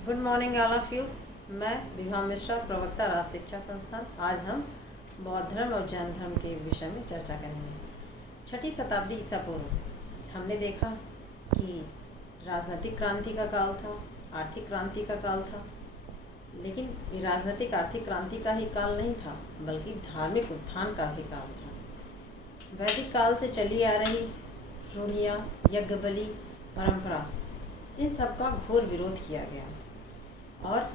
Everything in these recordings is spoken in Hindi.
Good morning all of you. मैं विभा मिश्रा, प्रवक्ता राज शिक्षा संस्थान। आज हम बौद्ध धर्म और जैन धर्म के विषय में चर्चा करेंगे। 6वीं शताब्दी ईसा पूर्व हमने देखा कि राजनीतिक क्रांति का काल था, आर्थिक क्रांति का काल था, लेकिन ये राजनीतिक आर्थिक क्रांति का ही काल नहीं था, बल्कि धार्मिक उत्थान का भी काल था। वैदिक काल से चली आ रही रूढ़ियाँ, यज्ञ बलि परंपरा, इन सब का घोर विरोध किया गया और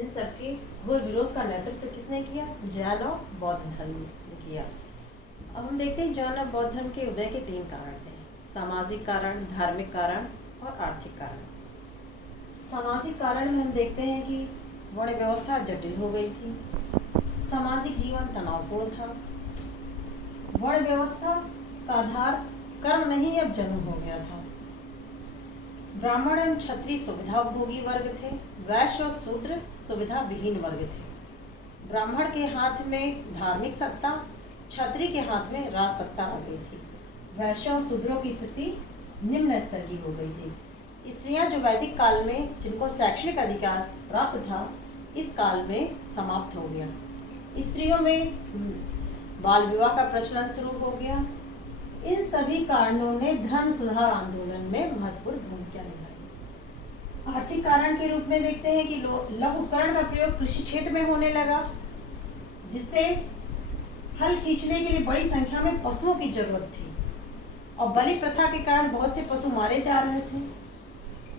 इन सब के घोर विरोध का नेतृत्व किसने किया? जैन और बौद्ध धर्म ने किया। अब हम देखते हैं जैन और बौद्ध धर्म के उदय के 3 कारण थे: सामाजिक कारण, धार्मिक कारण और आर्थिक कारण। सामाजिक कारण में हम देखते हैं कि वर्ण व्यवस्था जटिल हो गई थी, सामाजिक जीवन तनावपूर्ण था, वर्ण व्यवस्था का आधार कर्म नहीं अब जन्म हो गया था। ब्राह्मण एवं क्षत्रिय सुविधाभोगी वर्ग थे, वैश्य और शूद्र सुविधा विहीन वर्ग थे। ब्राह्मण के हाथ में धार्मिक सत्ता, क्षत्रिय के हाथ में राज सत्ता आ गई थी। वैश्य और शूद्रों की स्थिति निम्न स्तर की हो गई थी। स्त्रियां जो वैदिक काल में जिनको शैक्षणिक अधिकार प्राप्त था, इस काल में समाप्त हो गया। स्त्रियों में बाल विवाह का प्रचलन शुरू हो गया। इन सभी कारणों ने धर्म सुधार आंदोलन में महत्वपूर्ण भूमिका निभाई। आर्थिक कारण के रूप में देखते हैं कि लघु उपकरण का प्रयोग कृषि क्षेत्र में होने लगा, जिससे हल खींचने के लिए बड़ी संख्या में पशुओं की जरूरत थी और बलि प्रथा के कारण बहुत से पशु मारे जा रहे थे।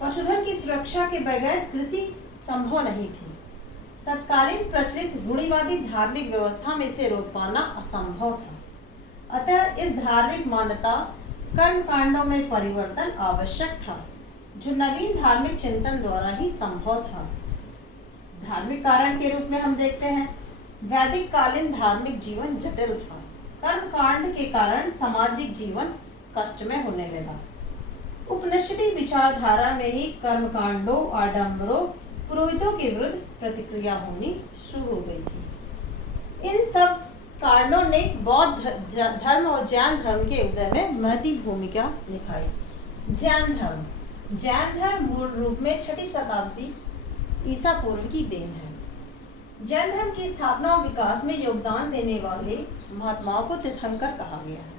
पशुधन की सुरक्षा के बगैर कृषि संभव नहीं थी। तत्कालीन प्रचलित रूढ़िवादी धार्मिक व्यवस्था में इसे रोक पाना असंभव था। अतः इस धार्मिक मान्यता कर्म कांडों में परिवर्तन आवश्यक था, जो नवीन धार्मिक चिंतन द्वारा ही संभव था। धार्मिक कारण के रूप में हम देखते हैं वैदिक कालीन धार्मिक जीवन जटिल था। कर्म कांड के कारण सामाजिक जीवन कष्टमय होने लगा। उपनिषदी विचारधारा में ही कर्म कांडों, आडंबरों, पुरोहितों के विरुद्ध प्रतिक्रिया होनी शुरू हो गई थी। इन सब कारणों ने बौद्ध धर्म और जैन धर्म के उदय में महत्वपूर्ण भूमिका निभाई। जैन धर्म मूल रूप में 6वीं शताब्दी ईसा पूर्व की देन है। जैन धर्म की स्थापना और विकास में योगदान देने वाले महात्माओं को तीर्थंकर कहा गया है।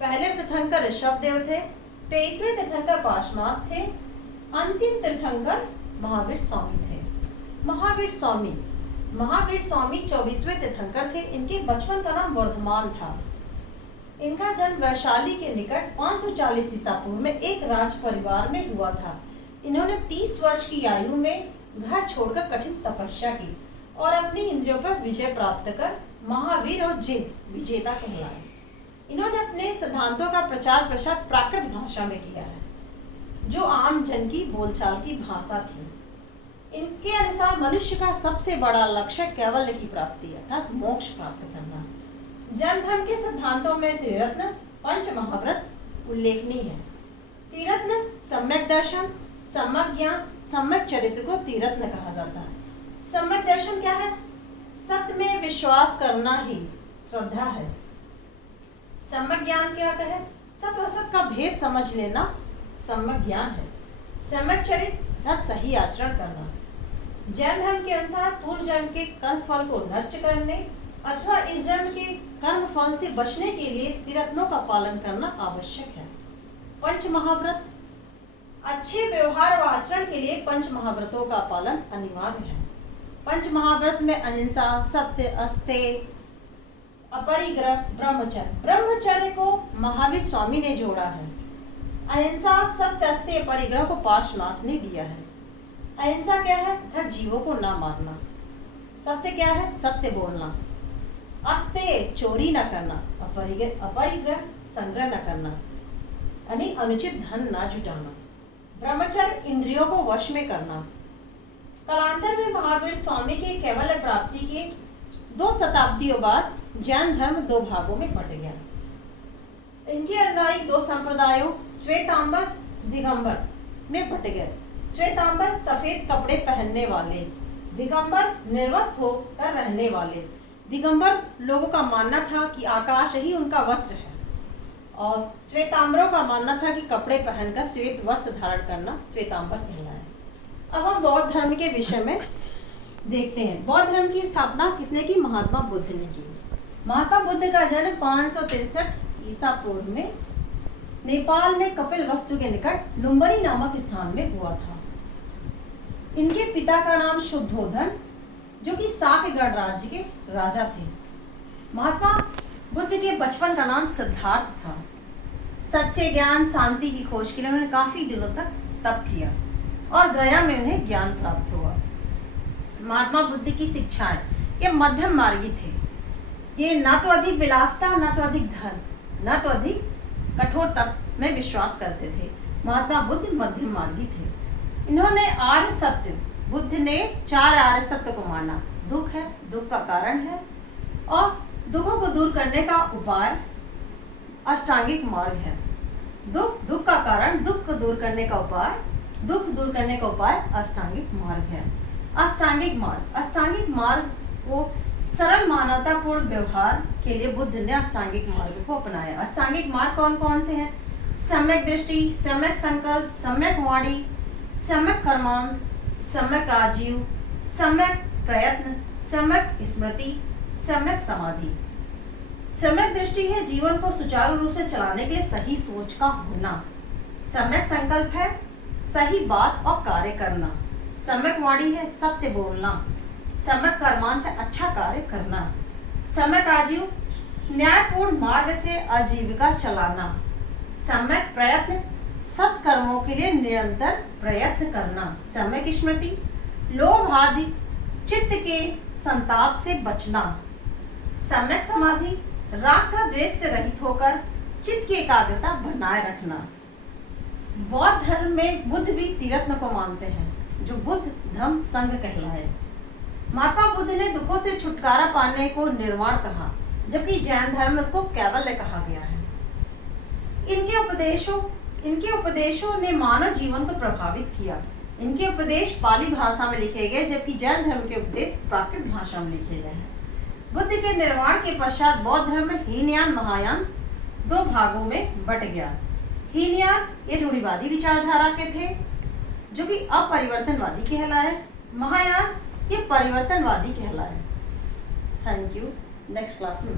पहले तीर्थंकर ऋषभदेव थे, 23वें तीर्थंकर पार्श्वनाथ थे, अंतिम तीर्थंकर महावीर स्वामी थे। महावीर स्वामी 24वें तीर्थंकर थे। इनके बचपन का नाम वर्धमान था। इनका जन्म वैशाली के निकट 540 ईसा पूर्व में एक राज परिवार में हुआ था। इन्होंने 30 वर्ष की आयु में घर छोड़कर कठिन तपस्या की और अपनी इंद्रियों पर विजय प्राप्त कर महावीर और जिन विजेता कहलाए। इन्होंने अपने सिद्धांतों का प्रचार प्रसार प्राकृत भाषा में किया है, जो आम जन की बोलचाल की भाषा थी। इनके अनुसार मनुष्य का सबसे बड़ा लक्ष्य कैवल्य की प्राप्ति अर्थात मोक्ष प्राप्त करना। जैन धर्म के सिद्धांतों में त्रिरत्न, पंच महाव्रत उल्लेखनीय है। त्रिरत्न सम्यक दर्शन, सम्यक ज्ञान, सम्यक चरित्र को त्रिरत्न कहा जाता है। सम्यक दर्शन क्या है? सत्य में विश्वास करना ही श्रद्धा है। सम्यक ज्ञान क्या है? सत्य असत का भेद समझ लेना सम्यक ज्ञान है। सम्यक चरित्र अर्थात सही आचरण करना। जैन धर्म के अनुसार पूर्व जन्म के कर्म फल को नष्ट करने अथवा इस जन्म के कर्म फल से बचने के लिए त्रिरत्नों का पालन करना आवश्यक है। पंच महाव्रत, अच्छे व्यवहार व आचरण के लिए पंच महाव्रतों का पालन अनिवार्य है। पंच महाव्रत में अहिंसा, सत्य, अस्तेय, अपरिग्रह, ब्रह्मचर्य को महावीर स्वामी ने जोड़ा है। अहिंसा, सत्य, अस्तेय, परिग्रह को पार्श्वनाथ ने दिया है। अहिंसा क्या है? हर जीवों को ना मारना। सत्य क्या है? सत्य बोलना। अस्तेय चोरी न करना। अपरिग्रह संग्रह न करना, यानी अनुचित धन न जुटाना। ब्रह्मचर्य इंद्रियों को वश में करना। कालांतर में महावीर स्वामी के कैवल्य प्राप्ति के 2 शताब्दियों बाद जैन धर्म 2 भागों में बंट गया। इनके अनुयायी 2 संप्रदायों श्वेतांबर, दिगंबर में बट गए। श्वेतांबर सफेद कपड़े पहनने वाले, दिगंबर निर्वस्त्र होकर रहने वाले। दिगंबर लोगों का मानना था कि आकाश ही उनका वस्त्र है और श्वेतांबरों का मानना था कि कपड़े पहनकर श्वेत वस्त्र धारण करना श्वेतांबर कहलाए। अब हम हम बौद्ध धर्म के विषय में देखते हैं। बौद्ध धर्म की स्थापना किसने की? महात्मा बुद्ध ने की। महात्मा बुद्ध का जन्म 563 ईसा पूर्व में नेपाल में कपिलवस्तु के निकट लुम्बनी नामक स्थान में हुआ था। इनके पिता का नाम शुद्धोधन, जो कि साक्यगढ़ राज्य के राजा थे। महात्मा बुद्ध के बचपन का नाम सिद्धार्थ था। सच्चे ज्ञान शांति की खोज के लिए उन्होंने काफी दिनों तक तप किया और गया में उन्हें ज्ञान प्राप्त हुआ। महात्मा बुद्ध की शिक्षाएं ये मध्यम मार्गी थे। ये ना तो अधिक विलासिता, ना तो अधिक धन, ना तो अधिक कठोर तप में विश्वास करते थे। महात्मा बुद्ध मध्यम मार्गी थे। इन्होंने आर्य सत्य, बुद्ध ने 4 आर्य सत्य को माना। दुख है, दुख का कारण है, और दुखों को दूर करने का उपाय अष्टांगिक मार्ग है। दुख का कारण, दुख को दूर करने का उपाय, दुख दूर करने का उपाय अष्टांगिक मार्ग है। अष्टांगिक मार्ग को सरल मानवतापूर्ण व्यवहार के लिए बुद्ध ने अष्टांगिक मार्ग को अपनाया। अष्टांगिक मार्ग कौन कौन से हैं? सम्यक दृष्टि, सम्यक संकल्प, सम्यक वाणी, सम्यक कर्मांत, सम्यक आजीव, सम्यक प्रयत्न, सम्यक स्मृति, सम्यक समाधि। सम्यक दृष्टि है जीवन को सुचारू रूप से चलाने के लिए सही सोच का होना। सम्यक संकल्प है सही बात और कार्य करना। सम्यक वाणी है सत्य बोलना। सम्यक कर्मांत है अच्छा कार्य करना। सम्यक आजीव न्यायपूर्ण मार्ग से आजीविका चलाना। सम्यक प्रयत्न सत्कर्मों के लिए निरंतर प्रयत्न करना। सम्यक स्मृति लोभ आदि चित्त के संताप से बचना। सम्यक समाधि राग तथा द्वेष से रहित होकर चित्त की एकाग्रता बनाए रखना। बौद्ध धर्म में बुद्ध भी त्रिरत्न को मानते हैं, जो बुद्ध धम्म संघ कहलाए। महात्मा बुद्ध ने दुखों से छुटकारा पाने को निर्वाण कहा, जबकि जैन धर्म में उसको कैवल्य कहा गया है। इनके उपदेशों ने मानव जीवन को प्रभावित किया। इनके उपदेश पाली भाषा में लिखे गए, जबकि जैन धर्म के उपदेश प्राकृत भाषा में लिखे गए हैं। बुद्ध के निर्वाण के पश्चात बौद्ध धर्म में हीनयान महायान 2 भागों में बट गया। हीनयान ये रूढ़िवादी विचारधारा के थे, जो कि अपरिवर्तनवादी कहलाए। महायान ये परिवर्तनवादी कहलाए। Thank you. नेक्स्ट क्लास में